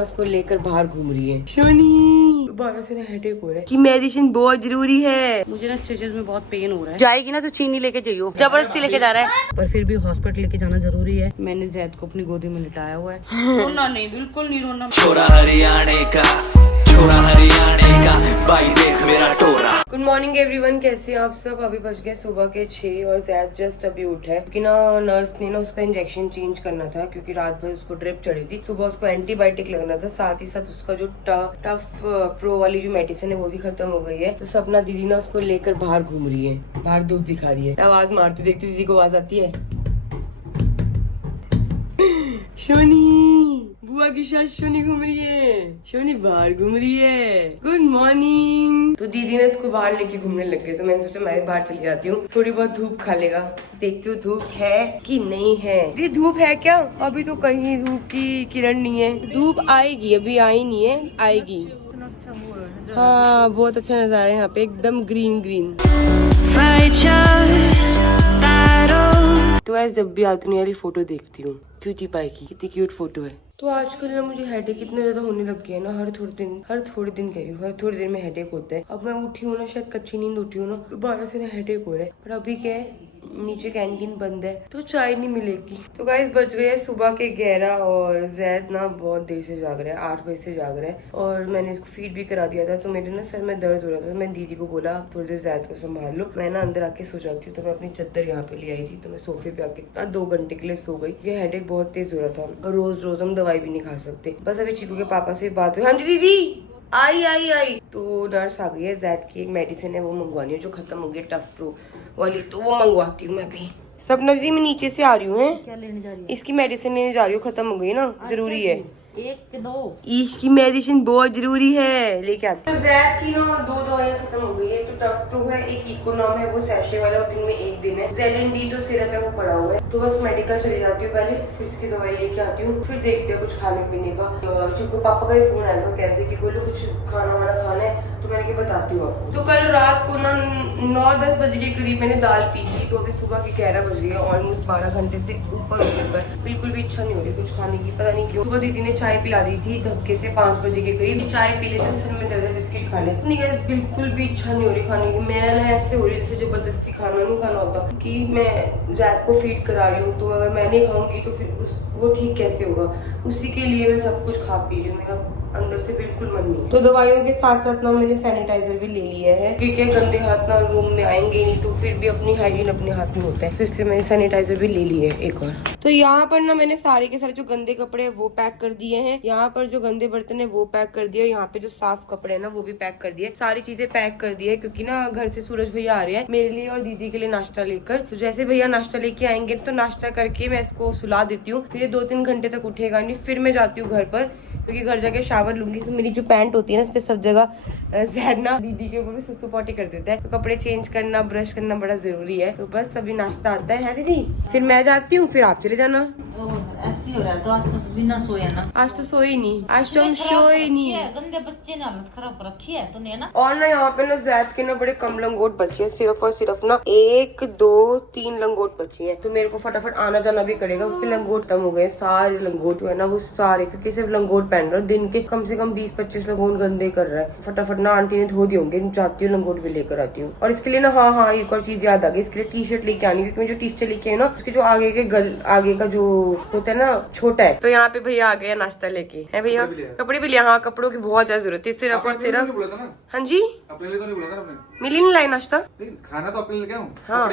उसको लेकर बाहर घूम रही है। शोनी बाबा से ना हेडेक हो रहा है कि मेडिसिन बहुत जरूरी है। मुझे ना स्टिचेस में बहुत पेन हो रहा है। जाएगी ना तो चीनी लेके जाइयो, जबरदस्ती लेके जा रहा है, पर फिर भी हॉस्पिटल लेके जाना जरूरी है। मैंने जैद को अपनी गोदी में लिटाया हुआ है। रोना नहीं, बिल्कुल नहीं रोना। छोरा हरियाणे का, छोरा हरियाणे का, भाई देख मेरा टोरा। गुड मॉर्निंग एवरीवन, कैसे हैं आप सब। अभी बज गए सुबह के 6 और जैद जस्ट अभी उठा है क्योंकि ना नर्स ने ना उसका इंजेक्शन चेंज करना था क्योंकि रात भर उसको ड्रिप चढ़ी थी। सुबह उसको एंटीबायोटिक लगना था, साथ ही साथ उसका जो टफ प्रो वाली जो मेडिसिन है वो भी खत्म हो गई है। तो सपना दीदी ना उसको लेकर बाहर घूम रही है, बाहर धूप दिखा रही है। आवाज मारती देखती, दीदी को आवाज आती है। शोनी बुआ की साथ शोनी घूम रही है, शोनी बाहर घूम रही है। Good morning. तो दीदी ने इसको बाहर लेके घूमने लग गए तो मैंने सोचा मैं भी बाहर चली जाती हूँ, थोड़ी बहुत धूप खा लेगा। देखती हूँ धूप है कि नहीं है। दीदी धूप है क्या? अभी तो कहीं धूप की किरण नहीं है। धूप आएगी, अभी आई नहीं है, आएगी। हाँ बहुत अच्छा नजारा है यहाँ पे, एकदम ग्रीन ग्रीन। तो ऐसे जब भी आती वाली फोटो देखती हूँ क्यूटी पाई की, कितनी क्यूट फोटो है। तो आजकल ना मुझे हेडेक इतना ज्यादा होने लग गया है ना, हर थोड़े दिन कह रही हूँ, हर थोड़ी देर में हेडेक होता है। अब मैं उठी हूँ ना, शायद कच्ची नींद उठी हूँ ना, दोबारा से ना हेडेक हो रहा है। पर अभी क्या है, नीचे कैंटीन बंद है तो चाय नहीं मिलेगी। तो गाइस बज गए सुबह के 11 और जैद ना बहुत देर से जाग रहा है, 8 बजे से जाग रहा है। और मैंने इसको फीड भी करा दिया था तो मेरे ना सर में दर्द हो रहा था। तो मैं दीदी को बोला आप थोड़ी देर जैद को संभाल लो, मैं ना अंदर आके सो जाती हूँ। तो मैं अपनी चद्दर यहाँ पे ले आई थी, तो मैं सोफे पे आके 2 घंटे के लिए सो गई। ये हेडेक बहुत तेज हो रहा था और रोज रोज हम दवाई भी नहीं खा सकते। बस अभी चीकू के पापा से बात हुई। हाँ जी दीदी आई। तो नर्स आ गई है, जैद की एक मेडिसिन है वो मंगवानी है जो खत्म हो गई, टफ प्रो वाली, तो वो मंगवाती हूँ मैं भी। सपना दीदी मैं नीचे से आ रही हूँ। क्या लेने जा रही है? इसकी मेडिसिन लेने जा रही हूँ, खत्म हो गई ना, जरूरी है। एक के दो इसकी मेडिसिन बहुत जरूरी है, लेके आती हूँ। तो जैद की ना 2 दवाइयाँ खत्म हो गई है। तो टफ प्रो है, एक इकोनॉम है वो सैशे वाला और दिन में 1 दिन है। ZND तो सिरप है वो पड़ा हुआ है। तो बस मेडिकल चली जाती हूँ पहले, फिर इसकी दवाई लेके आती हूँ, फिर देखते हैं कुछ खाने पीने का। चूंकि पापा का ही फोन आया था, कहते कि बोलो कुछ खाना वाना खाना है, तो मैंने क्या बताती हूँ आपको। तो कल रात को ना 9-10 बजे के करीब मैंने दाल पी थी, तो अभी सुबह के 11 बज गए, ऑलमोस्ट 12 घंटे से ऊपर हो चुका है। बिल्कुल भी इच्छा नहीं हो रही कुछ खाने की, पता नहीं क्यों। सुबह दीदी ने चाय पिला दी थी धक्के से 5 बजे के करीब। चाय पी लेते सर में दर्द, बिस्किट खा ले, बिल्कुल भी इच्छा नहीं हो रही खाने की। मैं ना ऐसे हो रही जैसे जबरदस्ती खाना नहीं खाना होता कि मैं जैद को फीड करा रही हूँ, तो अगर मैं नहीं खाऊंगी तो फिर वो ठीक कैसे होगा। उसी के लिए मैं सब कुछ खा पी रही हूँ, मेरा अंदर से बिल्कुल मन नहीं। तो दवाइयों के साथ साथ ना मैंने सैनिटाइजर भी ले लिया है क्योंकि गंदे हाथ ना रूम में आएंगे नहीं, तो फिर भी अपनी हाइजीन अपने हाथ में होता है, तो इसलिए मैंने सैनिटाइजर भी ले लिया है एक और। तो यहाँ पर ना मैंने सारे के सारे जो गंदे कपड़े है वो पैक कर दिए हैं, यहाँ पर जो गंदे बर्तन है वो पैक कर दिया, यहाँ पे जो साफ कपड़े है ना वो भी पैक कर दिए। सारी चीजें पैक कर दी है क्योंकि ना घर से सूरज भैया आ रहे हैं मेरे लिए और दीदी के लिए नाश्ता लेकर। तो जैसे भैया नाश्ता लेके आएंगे तो नाश्ता करके मैं इसको सुला देती हूँ, फिर 2-3 घंटे तक उठेगा नहीं, फिर मैं जाती हूँ घर पर क्योंकि घर जाके शावर लूंगी। तो मेरी जो पैंट होती है ना, इस पे सब जगह जैद ना दीदी के ऊपर भी सुसु पोटी कर देता है, तो कपड़े चेंज करना ब्रश करना बड़ा जरूरी है। तो बस अभी नाश्ता आता है दीदी, फिर मैं जाती हूँ, फिर आप चले जाना। ऐसी हो रहा है तो आज तो बिना सोए ना, आज तो सोई नहीं, आज तो हम सोए नहीं। गंदे बच्चे ने हालत खराब कर रखी है तूने ना। और ना यहाँ पे ना जैद के ना बड़े कम लंगोट बचे हैं, सिर्फ और सिर्फ ना 1, 2, 3 लंगोट बची हैं। तो मेरे को फटाफट आना जाना भी करेगा क्योंकि लंगोट कम हो गए, सारे लंगोट है ना वो सारे, क्योंकि सिर्फ लंगोट पहन रहा है, दिन के कम से कम 20-25 लंगोट गंदे कर रहा है। फटाफट ना आंटी ने धो दिए होंगे, जाती हूँ लंगोट भी लेकर आती हूँ। और इसके लिए ना हाँ एक और चीज याद आ गई, इसके लिए टी शर्ट लेके आनी, क्योंकि मैं जो टी शर्ट लेके आई ना उसके जो आगे का जो होता है ना छोटा है। तो यहाँ पे भैया आ गया नाश्ता लेके, है भैया कपड़े भी लिया। हाँ कपड़ों की बहुत ज्यादा जरूरत है, सिर्फ और सिर्फ। हाँ जी अपने लिए तो नहीं बोला था आपने? मिली नहीं लाई नाश्ता, खाना तो अपने लिए क्या हूँ? हाँ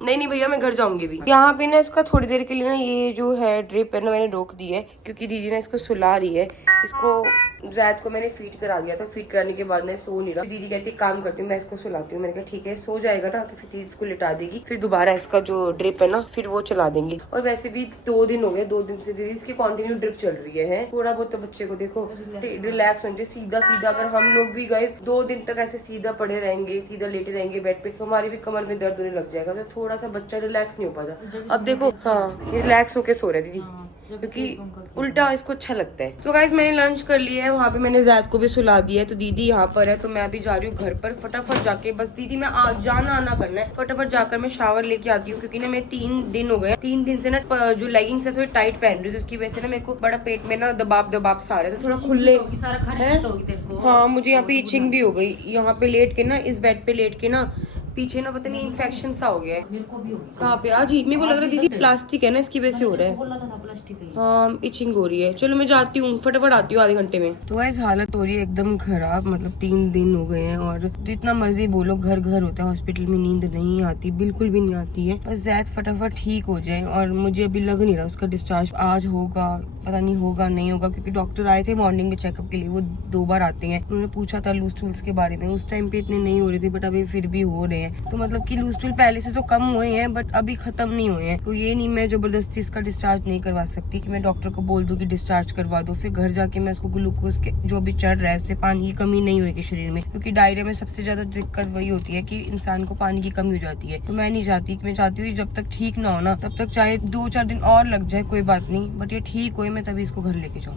नहीं भैया मैं घर जाऊंगी भी। यहाँ पे ना इसका थोड़ी देर के लिए ना ये जो है ड्रिप है ना मैंने रोक दी है क्योंकि दीदी ने इसको सुला रही है। इसको जैद को मैंने फीड करा दिया था, फीड कराने के बाद मैं सो नहीं रहा। दीदी कहती काम करती हूँ मैं इसको सुलाती हूँ, मैंने कहा ठीक है सो जाएगा ना, तो फिर दीदी इसको लिटा देगी, फिर दोबारा इसका जो ड्रिप है ना फिर वो चला देंगी। और वैसे भी 2 दिन हो गए, 2 दिन से दीदी इसकी कंटिन्यू ड्रिप चल रही है। थोड़ा बहुत तो बच्चे को देखो रिलैक्स होना चाहिए। सीधा अगर हम लोग भी गए 2 दिन तक ऐसे सीधा पड़े रहेंगे, सीधा लेटे रहेंगे बेड पे, तो हमारी भी कमर में दर्द होने लग जाएगा। तो थोड़ा सा बच्चा रिलैक्स नहीं हो पाता। अब देखो हाँ ये रिलैक्स होके सो रहा है दीदी, क्योंकि उल्टा इसको अच्छा लगता है। तो गाइस मैंने लंच कर लिया है, वहाँ पे मैंने जैद को भी सुला दिया है। तो दीदी यहाँ पर है, तो मैं अभी जा रही हूँ घर पर फटाफट जाके। बस दीदी मैं जाना आना करना है, फटाफट जाकर मैं शावर लेके आती हूँ। क्योंकि ना मैं 3 दिन हो गए, 3 दिन से ना जो लेगिंग्स है थोड़ी टाइट पहन रही थी, उसकी वजह से ना मेरे को बड़ा पेट में ना दबाव सा रहा है, तो थोड़ा खुले सारा खारिश होगी तेरे को। हाँ मुझे यहाँ पे इचिंग भी हो गई, यहाँ पे लेट के ना, इस बेड पे लेट के ना पीछे ना पता नहीं इन्फेक्शन सा हो गया है। मेरे को भी होगी। कहाँ पे? आज ही मेरे को लग रहा है दीदी प्लास्टिक है ना, इसकी वजह से हो रहा है। बोला था ना प्लास्टिक है। हाँ इचिंग हो रही है। चलो मैं जाती हूँ, फटाफट आती हूँ आधे घंटे में। तो ऐसी हालत हो रही है एकदम खराब, मतलब 3 दिन हो गए हैं और जितना मर्जी बोलो घर घर होता है, हॉस्पिटल में नींद नहीं आती, बिल्कुल भी नहीं आती है। बस जैद फटाफट ठीक हो जाए। और मुझे अभी लग नहीं रहा उसका डिस्चार्ज आज होगा, पता नहीं होगा नहीं होगा, क्योंकि डॉक्टर आए थे मॉर्निंग में चेकअप के लिए, वो 2 बार आते हैं। उन्होंने पूछा था लूज टूल्स के बारे में, उस टाइम पे इतने नहीं हो रहे थे बट अभी फिर भी हो रहे हैं। तो मतलब कि लूज टूल पहले से तो कम हुए हैं बट अभी खत्म नहीं हुए हैं। तो ये नहीं मैं जबरदस्ती इसका डिस्चार्ज नहीं करवा सकती कि मैं डॉक्टर को बोल दूं कि डिस्चार्ज करवा दो, फिर घर जाके मैं उसको ग्लूकोज के जो भी चढ़ रहा है उससे पानी की कमी नहीं होगी शरीर में। क्योंकि डायरिया में सबसे ज्यादा दिक्कत वही होती है कि इंसान को पानी की कमी हो जाती है। तो मैं नहीं चाहती, मैं चाहती हूँ जब तक ठीक ना हो ना तब तक चाहे 2-4 दिन और लग जाए कोई बात नहीं, बट ये ठीक हो मैं तभी इसको घर लेके जाऊँ।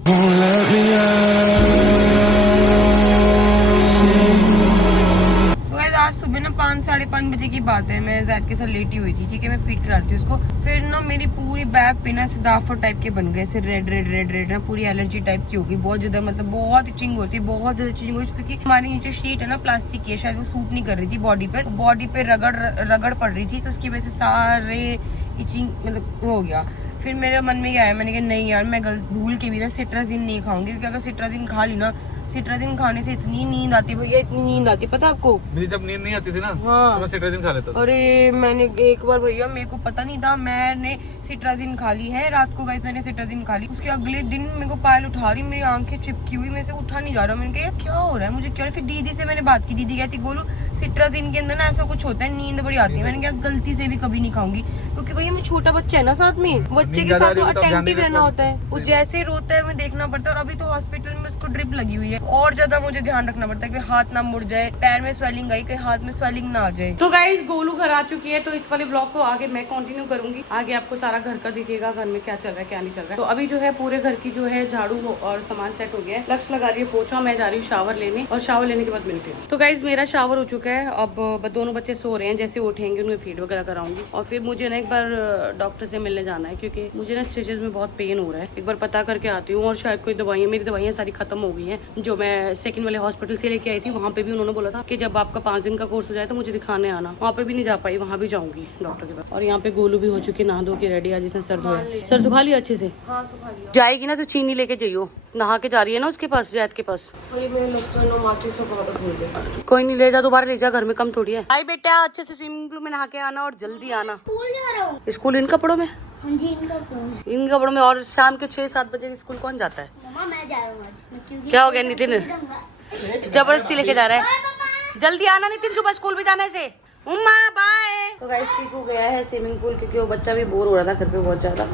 तो गाइस आज सुबह ना 5-5:30 बजे की बात है, मैं जैद के साथ लेटी हुई थी, ठीक है, मैं फीड करा रही थी उसको। फिर ना मेरी पूरी बैक पे ना दाफर टाइप के बन गए, रेड ना पूरी एलर्जी टाइप की होगी बहुत ज्यादा, मतलब बहुत इचिंग होती है, बहुत ज्यादा इचिंग होती है। क्योंकि हमारे नीचे शीट है ना प्लास्टिक की है, शायद वो सूट नहीं कर रही थी बॉडी पे रगड़ पड़ रही थी, तो उसकी वजह से सारे इचिंग मतलब हो गया। फिर मेरे मन में क्या आया, मैंने कहा नहीं यार मैं भूल के भी ना सिट्राजिन नहीं खाऊंगी, क्योंकि अगर सिट्राजिन खा ली ना, सिट्राजिन खाने से इतनी नींद आती भैया, इतनी नींद आती, पता आपको? मेरी जब नींद नहीं आती थी ना हाँ। तो मैं सिट्राजिन खा लेता था। अरे मैंने एक बार भैया, मेरे को पता नहीं था, मैंने सिट्राजिन खा ली है रात को गाइस, मैंने सिट्राजिन खा ली। उसके अगले दिन मेरे को पायल उठा रही, मेरी आंखें चिपकी हुई, मेरे से उठा नहीं जा रहा। मैंने कहा क्या हो रहा है, मुझे क्या? फिर दीदी से मैंने बात की, दीदी कहती गोलू सिट्राजिन के अंदर ना ऐसा कुछ होता है, नींद बड़ी आती है। मैंने कहा गलती से भी कभी नहीं खाऊंगी, क्योंकि भैया मैं छोटा बच्चा है ना साथ में, बच्चे के साथ तो अटेंटिव रहना होता है, वो जैसे रोता है मैं देखना पड़ता है। और अभी तो हॉस्पिटल में उसको ड्रिप लगी हुई है, और ज्यादा मुझे ध्यान रखना पड़ता है कि हाथ ना मुड़ जाए, पैर में स्वेलिंग आई, कहीं हाथ में स्वेलिंग ना आ जाए। तो गाइस गोलू घर आ चुकी है, तो इस वाले ब्लॉग को आगे मैं कंटिन्यू करूंगी, आगे आपको सारा घर का दिखेगा, घर में क्या चल रहा है क्या नहीं चल रहा है। तो अभी जो है पूरे घर की जो है झाड़ू और सामान सेट हो गया है, लक्ष्य लगा रही है पोछा, मैं जा रही हूँ शावर लेने, और शावर लेने के बाद मिलती हूँ। तो गाइस मेरा शावर हो चुका है, अब दोनों बच्चे सो रहे हैं, जैसे उठेंगे उन्हें फीड वगैरह कराऊंगी, और फिर मुझे ना एक बार डॉक्टर से मिलने जाना है, क्योंकि मुझे ना स्टिचेस में बहुत पेन हो रहा है, एक बार पता करके आती हूँ। और शायद कोई दवाइयाँ, मेरी दवाइयाँ सारी खत्म हो गई हैं, जो मैं सेकंड वाले हॉस्पिटल से लेके आई थी, वहाँ पे भी उन्होंने बोला था कि जब आपका 5 दिन का कोर्स हो जाए तो मुझे दिखाने आना। वहाँ पे भी नहीं जा पाई, वहाँ भी जाऊंगी डॉक्टर के पास। और यहाँ पे गोलू भी हो चुकी, नहा धो के रेडी, आज इसने सर धोया, सर सुखा लिया अच्छे से। हाँ सुखा लिया। जाएगी ना तो चीनी लेके जाइयो, नहा के जा रही है ना उसके पास, जैद के पास। कोई नहीं, ले जा, दोबारा ले जा, घर में कम थोड़ी है। भाई बेटा अच्छे से स्विमिंग पूल में नहा के आना और जल्दी आना। स्कूल जा रहा हूँ। स्कूल इन कपड़ों में? हाँ जी, इन कपड़ों में। इन कपड़ों में? और शाम के 6-7 बजे स्कूल कौन जाता है? मम्मा मैं जा रहा हूँ आज, क्योंकि क्या हो गया नितिन, जबरदस्ती लेके जा रहा है? जल्दी आना नितिन, सुबह स्कूल भी जाने से। उम्मा बाय। तो गाइस ठीक हो गया है स्विमिंग पूल, क्योंकि वो बच्चा भी बोर हो रहा था घर पे बहुत ज्यादा।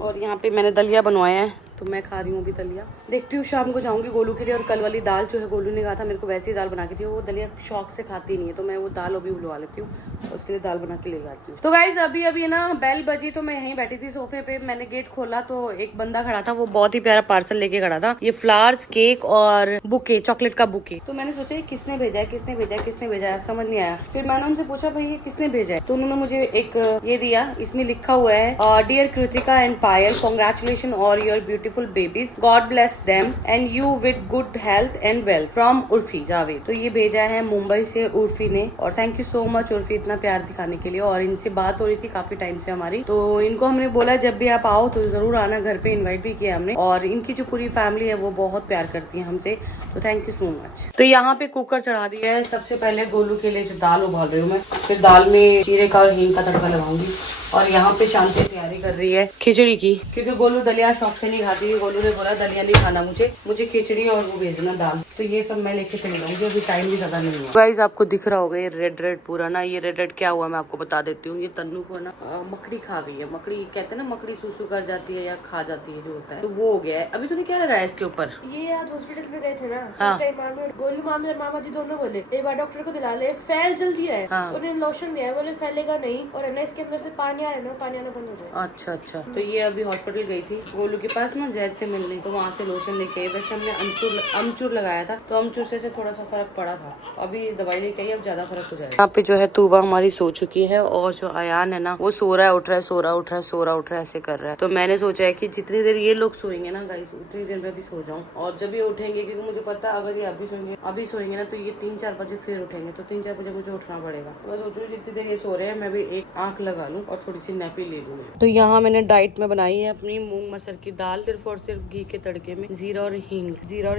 और यहाँ पे मैंने दलिया बनवाया है, तो मैं खा रही हूँ अभी दलिया। देखती हूँ शाम को जाऊंगी गोलू के लिए, और कल वाली दाल जो है गोलू ने कहा था मेरे को वैसी दाल बना के दी, वो दलिया शौक से खाती नहीं है, तो मैं वो दाल अभी उलवा लेती हूँ, उसके लिए दाल बना के ले जाती हूँ। तो गाइस अभी ना बेल बजी, तो मैं यहीं बैठी थी सोफे पे, मैंने गेट खोला तो एक बंदा खड़ा था, वो बहुत ही प्यारा पार्सल लेके खड़ा था, ये फ्लावर्स, केक और बुके, चॉकलेट का बुके। तो मैंने सोचा किसने भेजा है, समझ नहीं आया। फिर मैंने उनसे पूछा भाई ये किसने भेजा है, तो उन्होंने मुझे एक ये दिया, इसमें लिखा हुआ है dear Kritika and Payal, congratulation on your beautiful babies, God bless them and you with good health and wealth from Urfi Javed. तो ये भेजा है मुंबई से उर्फी ने, और thank you so much Urfi इतना प्यार दिखाने के लिए। और इनसे बात हो रही थी काफी टाइम से हमारी, तो इनको हमने बोला जब भी आप आओ तो जरूर आना, घर पे इनवाइट भी किया हमने, और इनकी जो पूरी फैमिली है वो बहुत प्यार करती है हमसे, तो थैंक यू सो मच। तो यहाँ पे कुकर चढ़ा दिया है, सबसे पहले गोलू के लिए जो दाल उबाल रही हूँ मैं, फिर दाल में जीरे का और हींग का तड़का लगाऊंगी। और यहाँ पे शांति तैयारी कर रही है खिचड़ी की, क्योंकि गोलू दलिया शौक से नहीं खाती, गोलू ने बोला दलिया नहीं खाना मुझे खिचड़ी और वो भेजना दाल। तो ये सब मैं लेके चली जाऊंगी, अभी टाइम भी ज्यादा नहीं है। गाइस आपको दिख रहा होगा ये रेड रेड पूरा ना, ये रेड रेड क्या हुआ मैं आपको बता देती हूँ। ये तन्नू को ना मकड़ी खा गई है। मकड़ी कहते हैं ना, मकड़ी सूसू कर जाती है या खा जाती है जो होता है, तो वो हो गया है। अभी तूने क्या लगाया इसके ऊपर? ये आज हॉस्पिटल में गए थे ना, हाँ। उस टाइम गोलू मामी और मामा जी दोनों बोले एक बार डॉक्टर को दिला ले, फैल जल्दी है। हाँ। तो उन्हें लोशन दिया, बोले फैलेगा नहीं, और है ना इसके अंदर से पानी आ रहा है ना, पानी आना बंद हो जाए। अच्छा अच्छा, तो ये अभी हॉस्पिटल गई थी गोलू के पास ना जैद से मिलने, तो वहाँ से लोशन लेके आई। वैसे हमने अमचूर लगाया था, तो अमचूर से थोड़ा सा फर्क पड़ा था। अभी दवाई लेके आई, अब ज्यादा फर्क हो जाएगा। यहाँ पे जो है तूबा हमारी सो चुकी है, और जो अयान है ना वो सो रहा है उठ रहा है, सो रहा उठ रहा है, सो रहा उठ रहा है, ऐसे कर रहा है। तो मैंने सोचा है कि जितनी देर ये लोग सोएंगे ना गाइस, उतनी देर में भी सो जाऊँ। और जब ये उठेंगे, क्योंकि मुझे पता है अगर ये अभी सोएंगे ना, तो ये 3-4 बजे फिर उठेंगे, तो 3-4 बजे मुझे उठना पड़ेगा। तो मैं सोच रही हूँ जितनी देर ये सो रहे हैं मैं भी एक आंख लगा लूँ और थोड़ी सी नैपी ले लूँ। तो यहाँ मैंने डाइट में बनाई है अपनी मूंग मसर की दाल, सिर्फ और सिर्फ घी के तड़के में जीरा और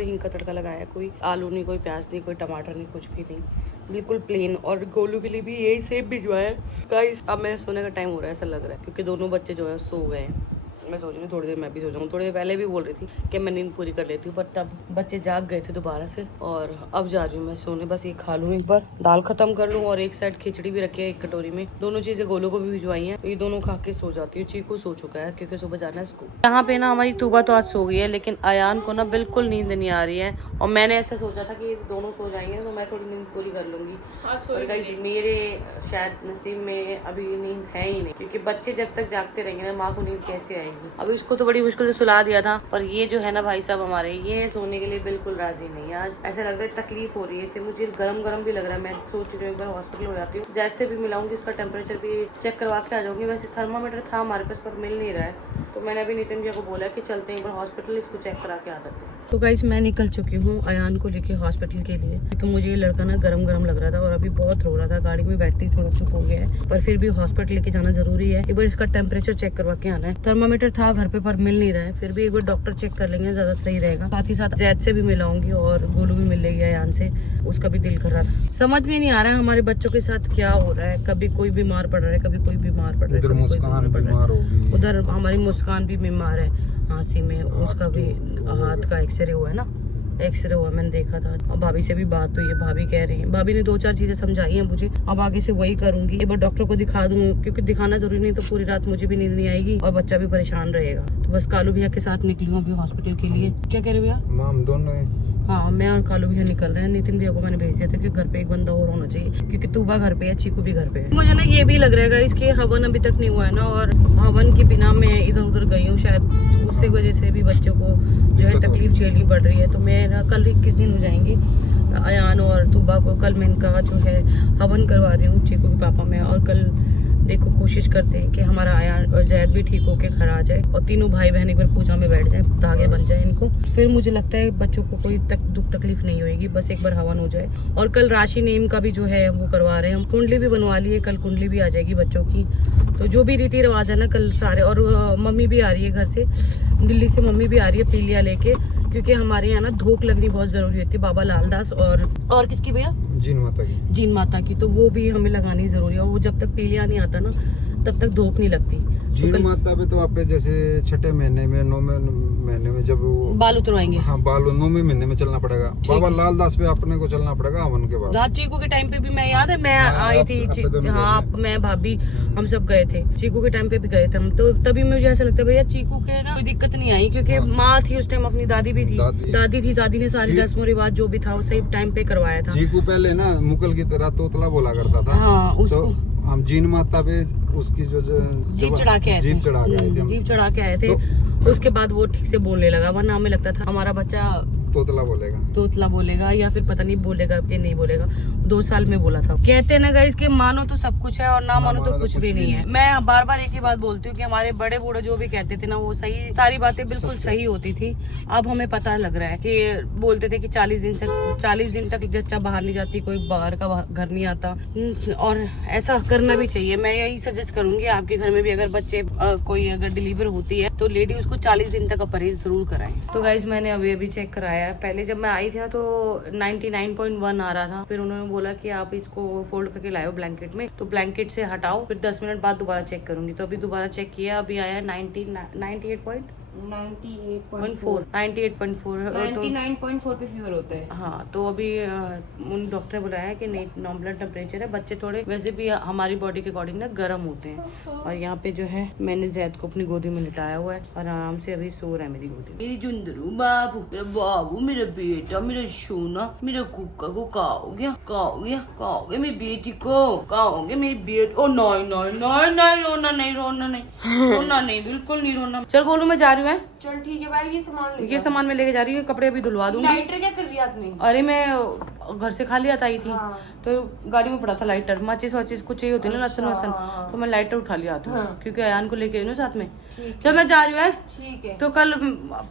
हींग का तड़का लगाया। कोई आलू नहीं, कोई प्याज नहीं, कोई टमाटर नहीं, कुछ भी नहीं, बिल्कुल प्लेन। और गोलू के लिए भी यही सेम भिजवाया है गाइस। अब मेरे सोने का टाइम हो रहा है ऐसा लग रहा है, क्योंकि दोनों बच्चे जो है सो गए हैं। मैं सोच रही हूँ थोड़ी देर मैं भी सो जाऊँ। थोड़ी देर पहले भी बोल रही थी कि मैं नींद पूरी कर लेती हूँ, पर तब बच्चे जाग गए थे दोबारा से, और अब जा रही हूँ मैं सोने। बस ये खा लूँ एक बार, दाल खत्म कर लूँ, और एक साइड खिचड़ी भी रखी है एक कटोरी में। दोनों चीजें गोलू को भी भिजवाई हैं, ये दोनों खा के सो जाती हूँ। चीकू सो चुका है क्योंकि सुबह जाना है स्कूल। यहाँ पे ना हमारी तूबा तो आज सो गई है, लेकिन अयान को ना बिल्कुल नींद नहीं आ रही है, और मैंने ऐसा सोचा था कि ये दोनों सो जाएंगे तो मैं थोड़ी नींद पूरी कर लूंगी। और गाइस मेरे शायद नसीब में अभी नींद है ही नहीं, क्योंकि बच्चे जब तक जागते रहेंगे ना, माँ को नींद कैसे आएगी। अभी उसको तो बड़ी मुश्किल से सुला दिया था, पर ये जो है ना भाई साहब हमारे, ये सोने के लिए बिल्कुल राजी नहीं है। आज ऐसा लग रहा है तकलीफ हो रही है इसे, मुझे गरम भी लग रहा है। मैं सोच रही हूँ एक बार हॉस्पिटल हो जाती हूँ, जैद से भी मिलाऊंगी, इसका टेम्परेचर भी चेक करवा के आ जाऊंगी। वैसे थर्मामीटर था हमारे पास पर मिल नहीं रहा है, तो मैंने अभी नितिन भैया को बोला कि चलते हैं एक बार हॉस्पिटल, इसको चेक करा के आ जाते हैं। तो गाइस मैं निकल चुकी हूँ अयान को लेके हॉस्पिटल के लिए, क्योंकि मुझे ये लड़का ना गरम लग रहा था और अभी बहुत रो रहा था। गाड़ी में बैठते ही थोड़ा चुप हो गया है, पर फिर भी हॉस्पिटल लेके जाना जरूरी है। एक बार इसका टेम्परेचर चेक करवा के आना है। थर्मामीटर था घर पे पर मिल नहीं रहा है, फिर भी एक बार डॉक्टर चेक कर लेंगे, ज्यादा सही रहेगा। साथ ही साथ जैद से भी मिलाऊंगी और गोलू भी मिल लेगी अयान से, उसका भी दिल कर रहा था। समझ में नहीं आ रहा है हमारे बच्चों के साथ क्या हो रहा है, कभी कोई बीमार पड़ रहा है, कभी कोई बीमार पड़ रहा है, उधर मुस्कान बीमार होगी, उधर हमारी मुस्कान भी बीमार है हाँसी में, उसका भी हाथ का एक्सरे हुआ है ना, एक्सरे हुआ मैंने देखा था। और भाभी से भी बात हुई है, भाभी कह रही है, भाभी ने 2-4 चीजें समझाई हैं मुझे, अब आगे से वही करूंगी। एक बार डॉक्टर को दिखा दूं, क्योंकि दिखाना जरूरी नहीं तो पूरी रात मुझे भी नींद नहीं आएगी और बच्चा भी परेशान रहेगा। तो बस कालू भैया के साथ निकली हूँ अभी हॉस्पिटल के लिए। क्या कह रहे भैया? हम दोनों हाँ, मैं और कालू भैया निकल रहे हैं। नितिन भैया को मैंने भेज दिया था कि घर पे एक बंदा और होना चाहिए, क्योंकि तूबा घर पे है, चीकू भी घर पे है। मुझे ना ये भी लग रहा है इसके हवन अभी तक नहीं हुआ है ना, और हवन के बिना मैं इधर उधर गई हूँ, शायद उससे वजह से भी बच्चों को जो है तकलीफ झेलनी पड़ रही है। तो मैं कल 21 दिन हो जाएंगे अयान और तूबा को, कल मैं इनका जो है हवन करवा रही हूँ चीकू के पापा में, और कल देखो कोशिश करते हैं कि हमारा अयान और जैद भी ठीक होके घर आ जाए, और तीनों भाई बहन एक बार पूजा में बैठ जाए, धागे बन जाए इनको। फिर मुझे लगता है बच्चों को कोई दुख तकलीफ नहीं होगी, बस एक बार हवन हो जाए। और कल राशि नेम का भी जो है वो करवा रहे हैं हम, कुंडली भी बनवा लिए, कल कुंडली भी आ जाएगी बच्चों की। तो जो भी रीति रिवाज है ना कल सारे, और मम्मी भी आ रही है घर से, दिल्ली से मम्मी भी आ रही है पीलिया लेके, क्योंकि हमारे यहाँ ना धूप लगनी बहुत जरूरी होती है। बाबा लालदास और किसकी भैया? जीन माता की, तो वो भी हमें लगानी जरूरी है। और वो जब तक पीलिया नहीं आता ना तब तक धूप नहीं लगती। जीन माता पे तो आप जैसे छठे महीने में 9वें महीने में जब वो बाल उतरवाएंगे, हाँ बाल 9वें महीने में चलना पड़ेगा। बाबा लालदास पे अपने को चलना पड़ेगा हवन के बाद। रात चीकू के टाइम पे भी मैं याद है मैं आई थी, हाँ मैं भाभी हम सब गए थे, चीकू के टाइम पे भी गए थे हम। तो तभी मुझे ऐसा लगता है भैया चीकू के ना कोई दिक्कत नहीं आई, क्योंकि माँ थी उस टाइम, अपनी दादी भी थी, दादी ने सारी रस्म रिवाज जो भी था वो सही टाइम पे करवाया था। चीकू पहले ना मुकल की तरह तोतला बोला करता था। हाँ, उसको हम जीन माता पे उसकी जो जीप चढ़ा के आए थे, उसके बाद वो ठीक से बोलने लगा, वरना हमें लगता था हमारा बच्चा तोतला बोलेगा या फिर पता नहीं बोलेगा कि नहीं बोलेगा। 2 साल में बोला था। कहते हैं ना गाइस कि मानो तो सब कुछ है और ना मानो तो कुछ भी नहीं है। मैं बार बार एक ही बात बोलती हूँ कि हमारे बड़े बूढ़े जो भी कहते थे ना वो सही, सारी बातें बिल्कुल सही होती थी। अब हमें पता लग रहा है कि बोलते थे कि 40 दिन तक जच्चा बाहर नहीं जाती, कोई बाहर का घर नहीं आता, और ऐसा करना भी चाहिए। मैं यही सजेस्ट करूंगी आपके घर में भी अगर बच्चे कोई अगर डिलीवर होती है तो लेडी उसको 40 दिन तक का परहेज जरूर कराएं। तो गाइस मैंने अभी चेक कराया। पहले जब मैं आई थी ना तो 99.1 आ रहा था, फिर उन्होंने बोला कि आप इसको फोल्ड करके लाओ ब्लैंकेट में, तो ब्लैंकेट से हटाओ, फिर 10 मिनट बाद दोबारा चेक करूंगी। तो अभी दोबारा चेक किया, अभी आया 98 98.4 98.4 पे फीवर होता है। हाँ, तो अभी उन डॉक्टर ने बुलाया है कि नॉर्मल टेम्परेचर है। बच्चे थोड़े वैसे भी हमारी बॉडी के अकॉर्डिंग ना गर्म होते हैं। और यहाँ पे जो है मैंने जैद को अपनी गोदी में लिटाया हुआ है और आराम से अभी सो रहा है मेरी गोदी में। मेरी जुंदरू बाबू, मेरा बाबू, मेरा बेटा, मेरा सोना, मेरा कुक्का को कहा हो गया, कहा हो गया, कहा हो गया मेरी बेटी को, कहा हो गया मेरी बेटी। ओ नहीं नहीं नहीं नहीं, रोना नहीं, रोना नहीं, रोना नहीं, बिल्कुल नहीं रोना। चल गोलू मैं जा रही हूँ। चल ठीक है भाई, ये सामान मैं लेके जा रही हूँ, कपड़े अभी धुलवा दूंगी। लाइटर क्या कर रही है आपने? अरे मैं घर से खाली आई थी तो गाड़ी में पड़ा था लाइटर, माचिस वाचिस कुछ चाहिए होती है ना, लहसुन वसन, तो मैं लाइटर उठा लिया था क्योंकि अयान को लेके आई ना साथ में। चल मैं जा रही हूँ। ठीक है, तो कल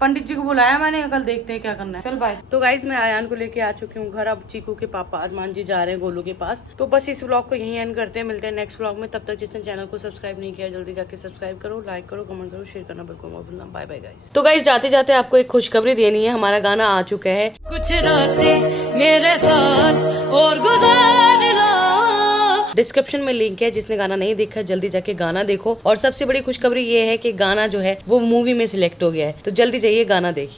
पंडित जी को बुलाया मैंने, कल देखते हैं क्या करना है। चल बाय। तो गाइज मैं अयान को लेके आ चुकी हूँ घर। अब चीकू के पापा अरमान जी जा रहे हैं गोलू के पास। तो बस इस व्लॉग को यहीं एंड करते हैं, मिलते हैं नेक्स्ट व्लॉग में। तब तक जिसने चैनल को सब्सक्राइब नहीं किया जल्दी जाके सब्सक्राइब करो, लाइक करो, कमेंट करो, शेयर करना बिल्कुल मत भूलना। Bye bye guys. तो गाइज जाते जाते आपको एक खुशखबरी देनी है, हमारा गाना आ चुका है। कुछ रातें मेरे साथ और गुजार लो। डिस्क्रिप्शन में लिंक है, जिसने गाना नहीं देखा जल्दी जाके गाना देखो। और सबसे बड़ी खुशखबरी ये है कि गाना जो है वो मूवी में सिलेक्ट हो गया है, तो जल्दी जाइए गाना देखिए।